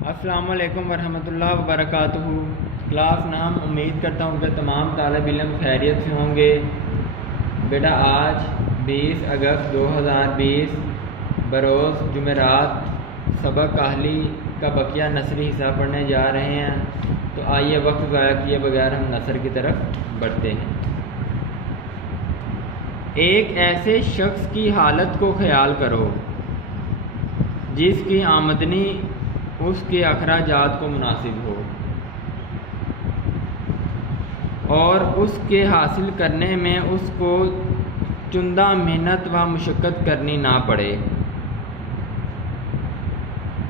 السلام علیکم ورحمۃ اللہ وبرکاتہ۔ کلاس نام امید کرتا ہوں کہ تمام طالب علم خیریت سے ہوں گے۔ بیٹا آج 20 اگست 2020 بروز جمعرات سبق کاہلی کا بقیہ نثری حصہ پڑھنے جا رہے ہیں، تو آئیے وقت ضائع کیے بغیر ہم نثر کی طرف بڑھتے ہیں۔ ایک ایسے شخص کی حالت کو خیال کرو جس کی آمدنی اس کے اخراجات کو مناسب ہو اور اس کے حاصل کرنے میں اس کو چندہ محنت و مشقت کرنی نہ پڑے۔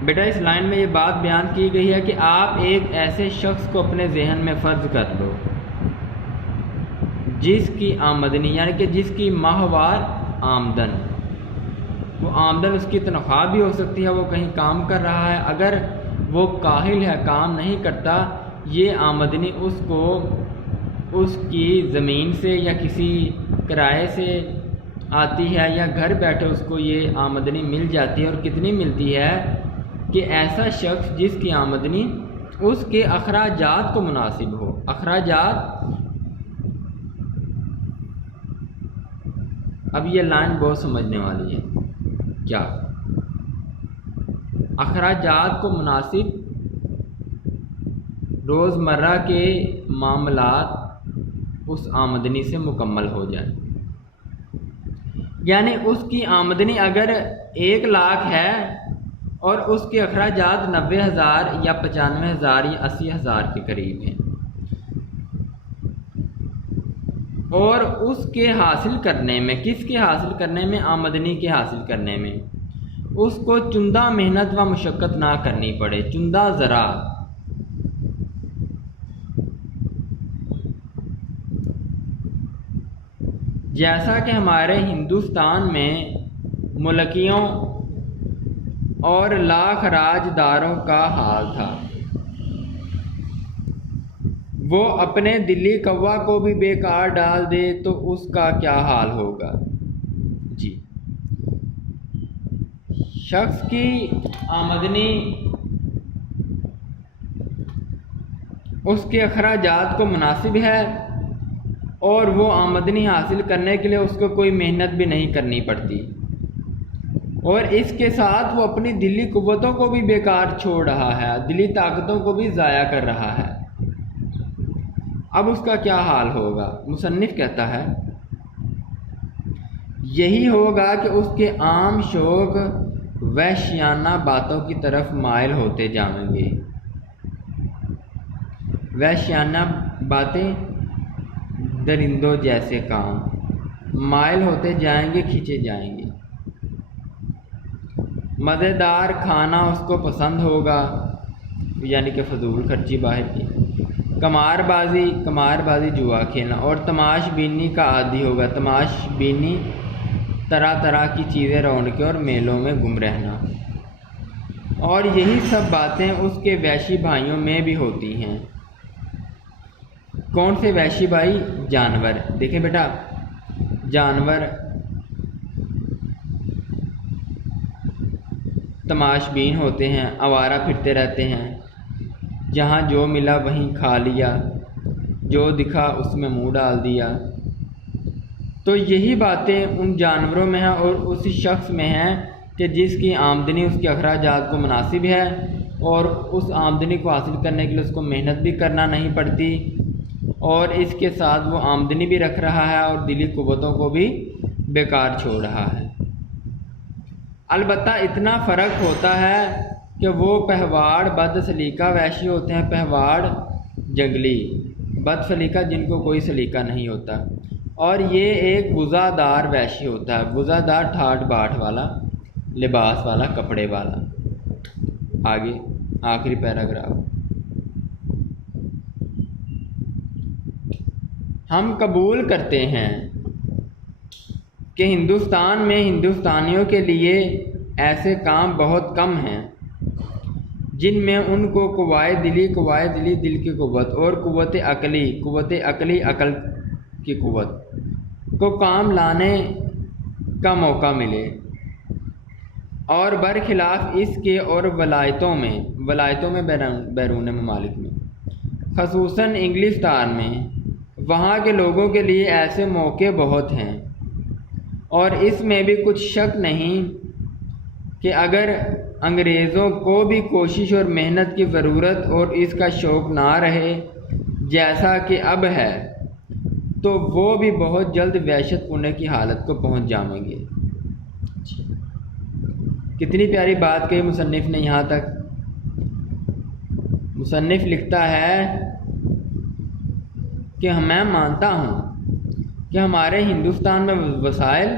بیٹا اس لائن میں یہ بات بیان کی گئی ہے کہ آپ ایک ایسے شخص کو اپنے ذہن میں فرض کر لو جس کی آمدنی یعنی کہ جس کی ماہوار آمدن، وہ آمدن اس کی تنخواہ بھی ہو سکتی ہے، وہ کہیں کام کر رہا ہے، اگر وہ کاہل ہے کام نہیں کرتا، یہ آمدنی اس کو اس کی زمین سے یا کسی کرائے سے آتی ہے یا گھر بیٹھے اس کو یہ آمدنی مل جاتی ہے، اور کتنی ملتی ہے کہ ایسا شخص جس کی آمدنی اس کے اخراجات کو مناسب ہو۔ اخراجات، اب یہ لائن بہت سمجھنے والی ہے۔ کیا اخراجات کو مناسب روزمرہ کے معاملات اس آمدنی سے مکمل ہو جائیں، یعنی اس کی آمدنی اگر 1 لاکھ ہے اور اس کے اخراجات 90,000 یا 95,000 یا 80,000 کے قریب ہیں، اور اس کے حاصل کرنے میں، کس کے حاصل کرنے میں؟ آمدنی کے حاصل کرنے میں اس کو چندہ محنت و مشقت نہ کرنی پڑے، چندہ ذرا، جیسا کہ ہمارے ہندوستان میں ملکیوں اور لاخراج داروں کا حال تھا۔ وہ اپنے دلی کوا کو بھی بیکار ڈال دے تو اس کا کیا حال ہوگا؟ جی، شخص کی آمدنی اس کے اخراجات کو مناسب ہے اور وہ آمدنی حاصل کرنے کے لیے اس کو کوئی محنت بھی نہیں کرنی پڑتی، اور اس کے ساتھ وہ اپنی دلی قوتوں کو بھی بیکار چھوڑ رہا ہے، دلی طاقتوں کو بھی ضائع کر رہا ہے۔ اب اس کا کیا حال ہوگا؟ مصنف کہتا ہے یہی ہوگا کہ اس کے عام شوق وحشیانہ باتوں کی طرف مائل ہوتے جائیں گے۔ وحشیانہ باتیں، درندوں جیسے کام مائل ہوتے جائیں گے، کھینچے جائیں گے۔ مزیدار کھانا اس کو پسند ہوگا، یعنی کہ فضول خرچی باہر کی، قمار بازی جوا کھیلنا، اور تماش بینی کا عادی ہوگا، تماش بینی طرح طرح کی چیزیں رونڈ کے اور میلوں میں گم رہنا، اور یہی سب باتیں اس کے وحشی بھائیوں میں بھی ہوتی ہیں۔ کون سے وحشی بھائی؟ جانور۔ دیکھیں بیٹا، جانور تماش بین ہوتے ہیں، آوارہ پھرتے رہتے ہیں، جہاں جو ملا وہیں کھا لیا، جو دکھا اس میں منہ ڈال دیا۔ تو یہی باتیں ان جانوروں میں ہیں اور اس شخص میں ہیں کہ جس کی آمدنی اس کے اخراجات کو مناسب ہے، اور اس آمدنی کو حاصل کرنے کے لیے اس کو محنت بھی کرنا نہیں پڑتی، اور اس کے ساتھ وہ آمدنی بھی رکھ رہا ہے اور دلی قوتوں کو بھی بیکار چھوڑ رہا ہے۔ البتہ اتنا فرق ہوتا ہے کہ وہ پہواڑ بد سلیقہ وحشی ہوتے ہیں، پہواڑ جنگلی بد سلیقہ جن کو کوئی سلیقہ نہیں ہوتا، اور یہ ایک وضعدار وحشی ہوتا ہے، وضعدار ٹھاٹ باٹھ والا، لباس والا، کپڑے والا۔ آگے آخری پیراگراف، ہم قبول کرتے ہیں کہ ہندوستان میں ہندوستانیوں کے لیے ایسے کام بہت کم ہیں جن میں ان کو قوائے دلی دل کی قوت اور قوت عقلی عقل کی قوت کو کام لانے کا موقع ملے، اور برخلاف اس کے اور ولایتوں میں بیرون ممالک میں، خصوصاً انگلستان میں، وہاں کے لوگوں کے لیے ایسے موقع بہت ہیں، اور اس میں بھی کچھ شک نہیں کہ اگر انگریزوں کو بھی کوشش اور محنت کی ضرورت اور اس کا شوق نہ رہے جیسا کہ اب ہے، تو وہ بھی بہت جلد وحشت پونے کی حالت کو پہنچ جائیں گے۔ کتنی پیاری بات کہی مصنف نے یہاں تک۔ مصنف لکھتا ہے کہ میں مانتا ہوں کہ ہمارے ہندوستان میں وسائل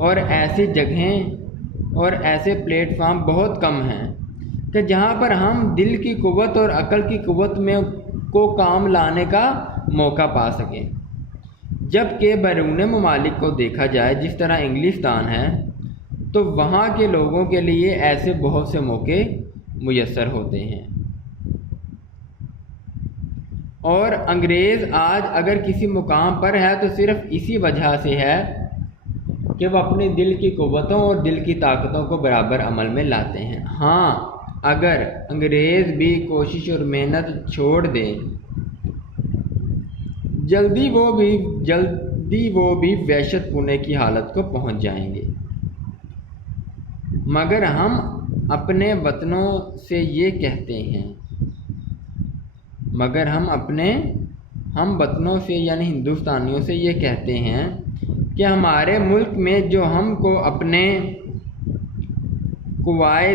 اور ایسی جگہیں اور ایسے پلیٹ فارم بہت کم ہیں کہ جہاں پر ہم دل کی قوت اور عقل کی قوت میں کو کام لانے کا موقع پا سکیں، جبکہ بیرون ممالک کو دیکھا جائے جس طرح انگلستان ہے تو وہاں کے لوگوں کے لیے ایسے بہت سے موقع میسر ہوتے ہیں، اور انگریز آج اگر کسی مقام پر ہے تو صرف اسی وجہ سے ہے کہ وہ اپنی دل کی قوتوں اور دل کی طاقتوں کو برابر عمل میں لاتے ہیں۔ ہاں، اگر انگریز بھی کوشش اور محنت چھوڑ دیں، جلدی وہ بھی وحشت پونے کی حالت کو پہنچ جائیں گے، مگر ہم اپنے وطنوں سے یہ کہتے ہیں، ہم وطنوں سے یعنی ہندوستانیوں سے یہ کہتے ہیں کہ ہمارے ملک میں جو ہم کو اپنے قوائے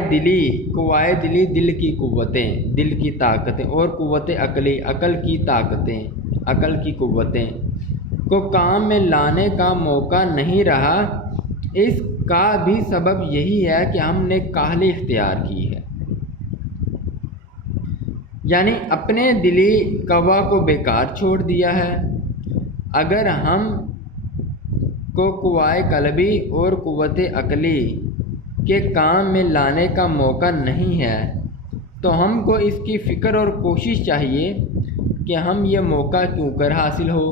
دلی دل کی قوتیں، دل کی طاقتیں، اور قوت عقلی عقل کی قوتیں کو کام میں لانے کا موقع نہیں رہا، اس کا بھی سبب یہی ہے کہ ہم نے کاہلی اختیار کی ہے، یعنی اپنے دلی قوا کو بیکار چھوڑ دیا ہے۔ اگر ہم کو قوائے قلبی اور قوت عقلی کے کام میں لانے کا موقع نہیں ہے تو ہم کو اس کی فکر اور کوشش چاہیے کہ ہم یہ موقع کیوں کر حاصل ہو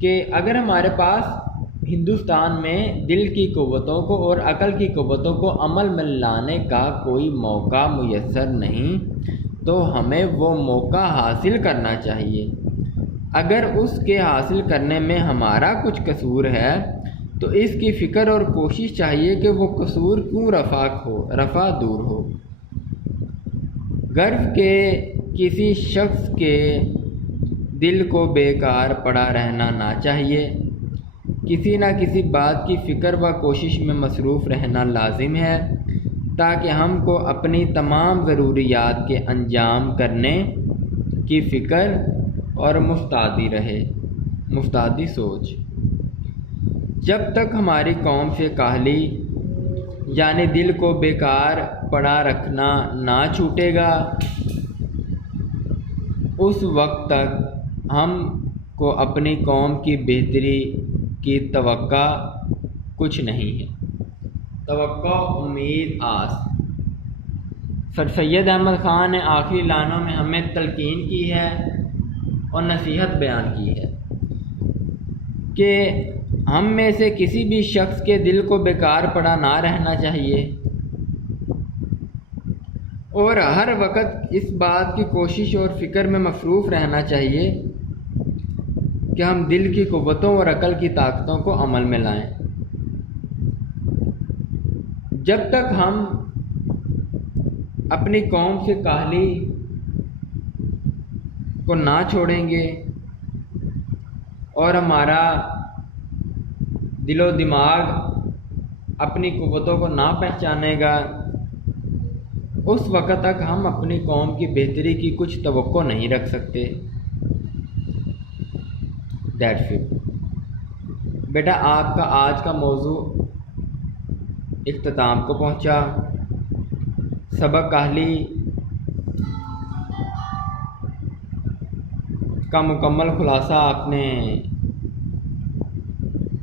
کہ اگر ہمارے پاس ہندوستان میں دل کی قوتوں کو اور عقل کی قوتوں کو عمل میں لانے کا کوئی موقع میسر نہیں تو ہمیں وہ موقع حاصل کرنا چاہیے۔ اگر اس کے حاصل کرنے میں ہمارا کچھ قصور ہے تو اس کی فکر اور کوشش چاہیے کہ وہ قصور کیوں رفع دور ہو۔ غرب کے کسی شخص کے دل کو بیکار پڑا رہنا نہ چاہیے، کسی نہ کسی بات کی فکر و کوشش میں مصروف رہنا لازم ہے تاکہ ہم کو اپنی تمام ضروریات کے انجام کرنے کی فکر اور مستعدی سوچ۔ جب تک ہماری قوم سے کاہلی یعنی دل کو بیکار پڑا رکھنا نہ چھوٹے گا، اس وقت تک ہم کو اپنی قوم کی بہتری کی توقع کچھ نہیں ہے۔ توقع، امید، آس۔ سر سید احمد خان نے آخری لائنوں میں ہمیں تلقین کی ہے اور نصیحت بیان کی ہے کہ ہم میں سے کسی بھی شخص کے دل کو بیکار پڑا نہ رہنا چاہیے اور ہر وقت اس بات کی کوشش اور فکر میں مصروف رہنا چاہیے کہ ہم دل کی قوتوں اور عقل کی طاقتوں کو عمل میں لائیں۔ جب تک ہم اپنی قوم سے کاہلی کو نہ چھوڑیں گے اور ہمارا دل و دماغ اپنی قوتوں کو نہ پہچانے گا، اس وقت تک ہم اپنی قوم کی بہتری کی کچھ توقع نہیں رکھ سکتے۔ That's it. بیٹا آپ کا آج کا موضوع اختتام کو پہنچا۔ سبق کاہلی کا مکمل خلاصہ آپ نے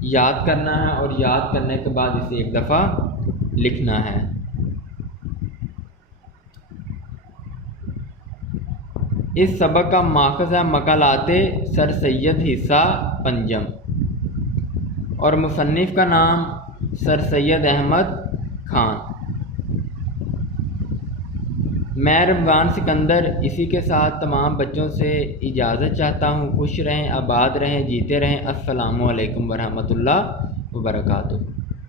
یاد کرنا ہے اور یاد کرنے کے بعد اسے ایک دفعہ لکھنا ہے۔ اس سبق کا ماخذ ہے مقالات سر سید حصہ پنجم اور مصنف کا نام سر سید احمد خان۔ میں رمضان سکندر اسی کے ساتھ تمام بچوں سے اجازت چاہتا ہوں۔ خوش رہیں، آباد رہیں، جیتے رہیں۔ السلام علیکم ورحمۃ اللہ وبرکاتہ۔